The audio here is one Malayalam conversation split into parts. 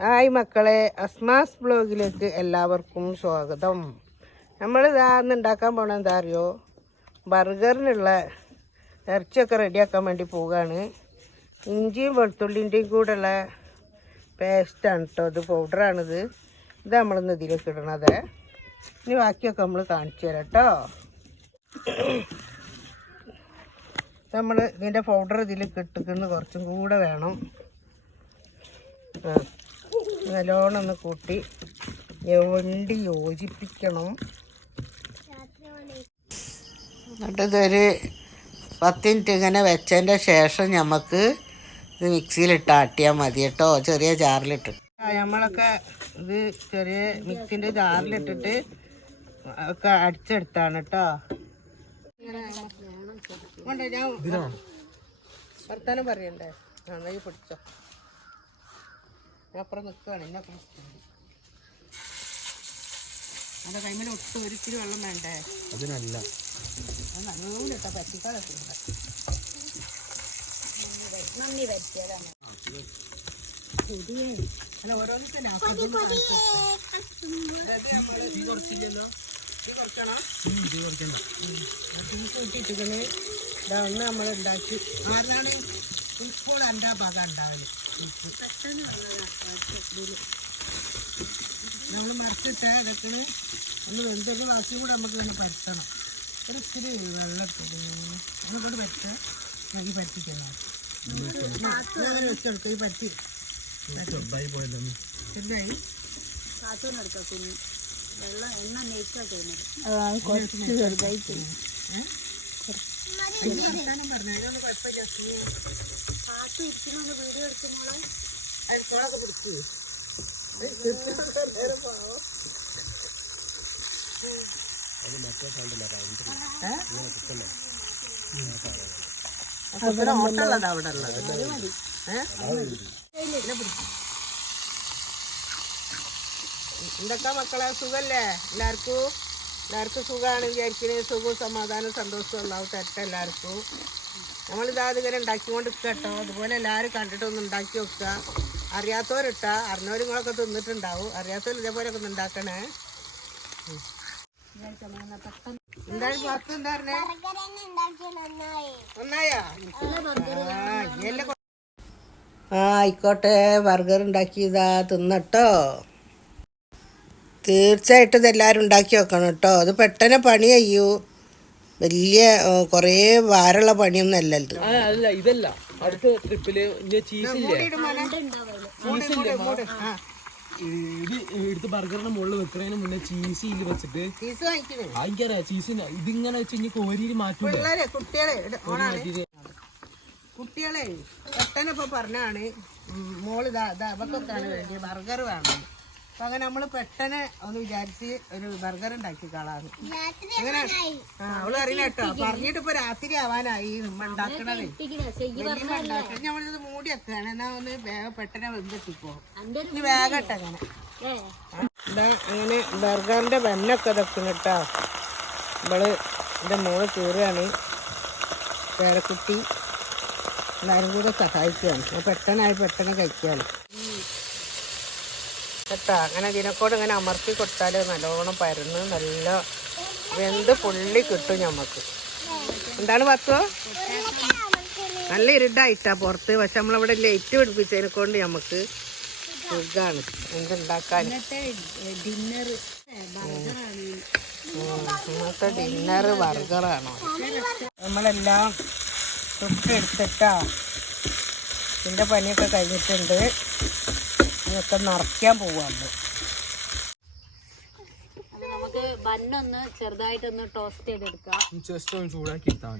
ഹായ് മക്കളെ, അസ്മാസ് ബ്ലോഗിലേക്ക് എല്ലാവർക്കും സ്വാഗതം. നമ്മൾ ഇതാന്ന് ഉണ്ടാക്കാൻ പോണ എന്താ അറിയോ, ബർഗറിനുള്ള ഇറച്ചിയൊക്കെ റെഡിയാക്കാൻ വേണ്ടി പോവുകയാണ്. ഇഞ്ചിയും വെളുത്തുള്ളിൻ്റെയും കൂടെയുള്ള പേസ്റ്റാണ് കേട്ടോ, ഇത് പൗഡറാണിത്. ഇത് നമ്മളിന്ന് ഇതിലേക്ക് ഇടണത്. ഇനി ബാക്കിയൊക്കെ നമ്മൾ കാണിച്ചു തരാം കേട്ടോ. നമ്മൾ ഇതിൻ്റെ പൗഡർ ഇതിലേക്ക് ഇട്ടിട്ട് കുറച്ചും കൂടെ വേണം. നല്ലോണം ഒന്ന് കൂട്ടി ഞവണ്ടി യോജിപ്പിക്കണം. എന്നിട്ട് ഇതൊരു 10 മിനിറ്റ് ഇങ്ങനെ വെച്ചതിൻ്റെ ശേഷം നമുക്ക് ഇത് മിക്സിയിലിട്ട് ആട്ടിയാൽ മതി കേട്ടോ, ചെറിയ ജാറിലിട്ട്. നമ്മളൊക്കെ ഇത് ചെറിയ മിക്സിൻ്റെ ജാറിലിട്ടിട്ട് ഒക്കെ അടിച്ചെടുത്താണ് കേട്ടോ. ഞാൻ വർത്താനം പറയണ്ടേ? നന്നായി പിടിച്ചോ. അപ്പുറം നിൽക്കുകയാണ്, എന്നെ എൻ്റെ കൈമേൽ ഒട്ടും ഒരിക്കലും വെള്ളം വേണ്ടേ? അതിനല്ല, അത് നല്ലോണം ഇട്ടാ പറ്റിക്കാളൊക്കെ അല്ല ഓരോന്നില്ല. ഇതൊന്ന് നമ്മൾ ഉണ്ടാക്കി ആരാണ് ഇപ്പോൾ എൻ്റെ ഭാഗം ഉണ്ടാവല്. നമ്മൾ മറച്ചിട്ട് ഇതൊക്കെ ഒന്ന് വെന്തൊക്കെ ബാക്കിയും കൂടെ നമുക്ക് തന്നെ പരത്തണം. ഒരു ഇത്തിരി വെള്ളം ഇങ്ങോട്ട് പറ്റുക നോക്കി പറ്റിക്കണം. അങ്ങനെ വെച്ചെടുക്കും. ഈ പറ്റി ചെറുതായി കുറച്ച് ചെറുതായി പറഞ്ഞൊന്ന് കുഴപ്പമില്ല. വീഡിയോ എടുക്കുമ്പോളെ അതിനൊക്കെ പിടിച്ചു ഓട്ടമുള്ളത് അവിടെ ഉള്ളത്. എന്തൊക്കെ മക്കളെ, സുഖല്ലേ? എല്ലാവർക്കും സുഖമാണ് വിചാരിക്കുന്നത്. സുഖവും സമാധാനവും സന്തോഷവും ഉണ്ടാവും തരട്ടെ എല്ലാവർക്കും. നമ്മളിതാ ഇതിങ്ങനെ ഉണ്ടാക്കിക്കൊണ്ട് കേട്ടോ. അതുപോലെ എല്ലാവരും കണ്ടിട്ടൊന്ന് ഉണ്ടാക്കി വെക്കുക. അറിയാത്തവരിട്ടാ, അറിഞ്ഞവർ നിങ്ങളൊക്കെ തിന്നിട്ടുണ്ടാവും. അറിയാത്തവർ ഇതേപോലെയൊക്കെ ഒന്ന് ഉണ്ടാക്കണേ. എന്താണ് പുറത്ത് എന്താ പറഞ്ഞേ? ഒന്നായാ? ആയിക്കോട്ടെ, ബർഗർ ഉണ്ടാക്കിയതാ, തിന്നട്ടോ. തീർച്ചയായിട്ടും ഇതെല്ലാവരും ഉണ്ടാക്കി വെക്കണം കേട്ടോ. അത് പെട്ടെന്ന് പണി ചെയ്യൂ, വലിയ കുറേ ഭാരമുള്ള പണിയൊന്നും അല്ല ഇത്. ഇതല്ല, അടുത്ത ട്രിപ്പില് എടുത്ത് ബർഗറിന്റെ മുകളിൽ വെക്കുന്നതിന് മുന്നേ ചീസ് ഇതിൽ വെച്ചിട്ട് ഭയങ്കര ചീസിന് ഇതിങ്ങനെ വെച്ച് ഇനി കോരിയിൽ മാറ്റൂലേ കുട്ടികളെ. പെട്ടെന്നിപ്പോ പറഞ്ഞാണ് മോള് അവക്കൊക്കെയാണ് വേണ്ടി ബർഗർ വേണം. അപ്പൊ അങ്ങനെ നമ്മള് പെട്ടെന്ന് ഒന്ന് വിചാരിച്ച് ഒരു ബർഗർ ഉണ്ടാക്കി കളാണ്. അങ്ങനെ അവള് അറിയില്ല കേട്ടോ. പറഞ്ഞിട്ട് ഇപ്പൊ രാത്രി ആവാനായി ഉണ്ടാക്കണത്. നമ്മളിത് മൂടി വെക്കാണ്. എന്നാ ഒന്ന് വേഗം പെട്ടെന്ന് വെന്തെത്തിപ്പോ. ഇനി വേഗം ഇട്ടങ്ങനെ അങ്ങനെ ബർഗറിന്റെ വെണ്ണൊക്കെ ഇതൊക്കെ കേട്ടോ. ഇവള് എൻ്റെ മോള് കയറുകയാണ്. പേരക്കുട്ടി എല്ലാവരും കൂടെ സഹായിക്കുകയാണ്. പെട്ടെന്ന് കഴിക്കുകയാണ് കേട്ടോ. അങ്ങനെ ഇതിനെക്കൂടെ ഇങ്ങനെ അമർത്തി കൊടുത്താൽ നല്ലോണം പരന്ന് നല്ല വെന്ത് പുള്ളി കിട്ടും ഞമ്മക്ക്. എന്താണ് പത്തോ? നല്ല ഇരുട്ടായിട്ടാ പുറത്ത്. പക്ഷെ നമ്മളവിടെ ലൈറ്റ് പിടിപ്പിച്ചതിനെ കൊണ്ട് നമുക്ക് സുഖമാണ് എന്തുണ്ടാക്കാൻ. ഇന്നത്തെ ഡിന്നർ ബർഗറാണോ? നമ്മളെല്ലാം ചുട്ടെടുത്തിട്ടാ. ഇതിൻ്റെ പണിയൊക്കെ കഴിഞ്ഞിട്ടുണ്ട്. ഇതൊക്കെ നിറയ്ക്കാൻ പോവാണ്. നമുക്ക് ബണ്ണൊന്ന് ചെറുതായിട്ടൊന്ന് ടോസ്റ്റ് ചെയ്തെടുക്കാം. ജസ്റ്റ് ഒന്ന് ചൂടാക്കി എടുത്താൽ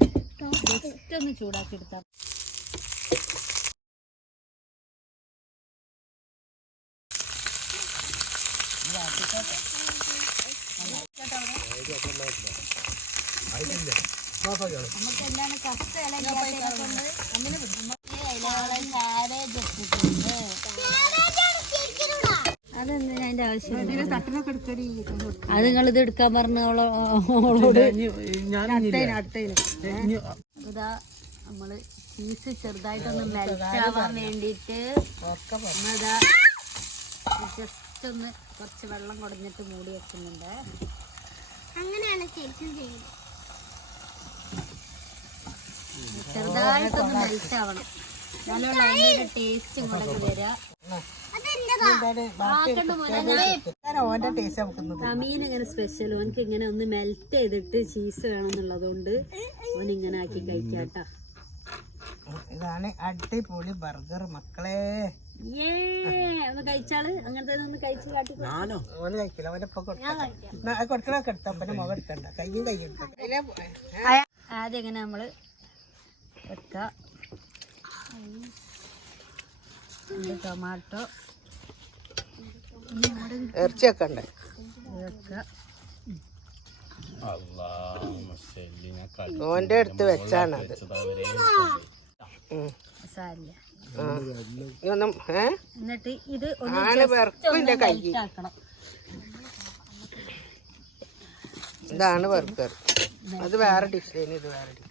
നമുക്ക് എന്താണ് കഷ്ട ഇല കൊണ്ട് അതൊന്നും അതിന്റെ ആവശ്യമില്ല. അത് നിങ്ങളിത് എടുക്കാൻ പറഞ്ഞോളോട്. ഇതാ നമ്മള് ചീസ് ചെറുതായിട്ടൊന്ന് മെൽറ്റ് ആവാൻ വേണ്ടിയിട്ട് നമ്മളിതാ ജസ്റ്റ് ഒന്ന് കുറച്ച് വെള്ളം കുടഞ്ഞിട്ട് മൂടി വെക്കുന്നുണ്ട്. അങ്ങനെയാണ് ശരിക്കും ചെയ്യുന്നത്. ചെറുതായിട്ടൊന്ന് മെൽറ്റ് ആവണം, നല്ലോണം അതിൻ്റെ ടേസ്റ്റ് ഇങ്ങോട്ടൊക്കെ വരിക. ഓന്റെ ടേസ്റ്റ് നമുക്ക് മീൻ ഇങ്ങനെ സ്പെഷ്യൽ, ഓനക്ക് ഇങ്ങനെ ഒന്ന് മെൽറ്റ് ചെയ്തിട്ട് ചീസ് വേണമെന്നുള്ളതുകൊണ്ട് ഓൻ ഇങ്ങനെ ആക്കി കഴിക്കാട്ടാ. ഇതാണ് അടിപൊളി ബർഗർ മക്കളെ. ഒന്ന് കഴിച്ചാള്, അങ്ങനത്തെ ഒന്ന് കഴിച്ച് കാട്ടി. ഓന് കഴിക്കില്ല, ഓന്റെ കൊടുക്കണൊക്കെ എടുത്തപ്പനെ മുഖം എടുക്കണ്ട, കയ്യും എടുത്ത. ആദ്യം ഇങ്ങനെ നമ്മള് വെക്ക. ടൊമാറ്റോ ഇറച്ചിയൊക്കെ ഉണ്ട് വെക്ക. ഓന്റെ അടുത്ത് വെച്ചാണ് അത്. മസാല ഇതൊന്നും എന്നിട്ട് ഇത് ആള് വെറുക്കില്ല കൈ. ആക്കണം. ഇതാണ് ബർഗർ, അത് വേറെ ഡിഷ്, ഇത് വേറെ ഡിഷ്.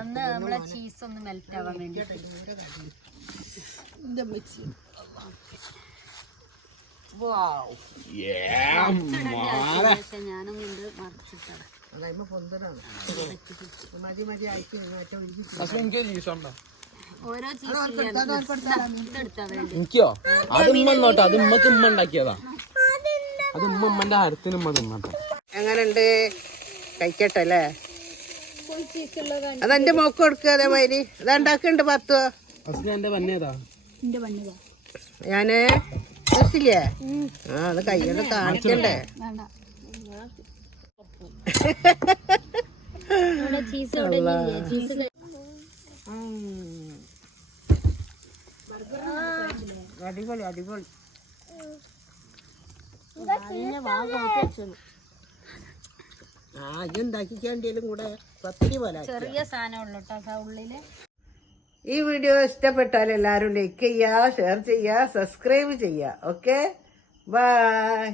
അന്ന് നമ്മളെ ചീസ് ഒന്ന് മെൽറ്റ് ആവാൻ വേണ്ടി ഞാനും കൊണ്ട് മറിച്ചിട്ടാണ്. ഓരോ ചീസ് എടുത്താ വേണ്ടി. എനിക്കോ അത് ഉമ്മ നോട്ടോ, അത് ഉമ്മക്ക് ഉമ്മ ഉണ്ടാക്കിയതാ, അത് ഉമ്മന്റെ ഹരത്തിന് ഉമ്മ തിന്നട്ടോ. എങ്ങനുണ്ട് കഴിക്കട്ടെ അല്ലേ? അതെന്റെ മോക്ക് കൊടുക്കുക അതേമാതിരി. അതുണ്ടാക്കുന്നുണ്ട് 10. എന്റെ പന്നേതാ ഞാന് ഇല്ലേ? അത് കയ്യോട് കാണിക്കണ്ടേ? ചീസ് അടിപൊളി അടിപൊളി. ഇതുണ്ടാക്കിക്കാണ്ടിയാലും കൂടെ പത്തിരി പോലെ. ചെറിയ സാധനം ഉള്ളു കേട്ടോ ഉള്ളില്. ഈ വീഡിയോ ഇഷ്ടപ്പെട്ടാൽ എല്ലാവരും ലൈക്ക് ചെയ്യുക, ഷെയർ ചെയ്യുക, സബ്സ്ക്രൈബ് ചെയ്യുക. Okay, by.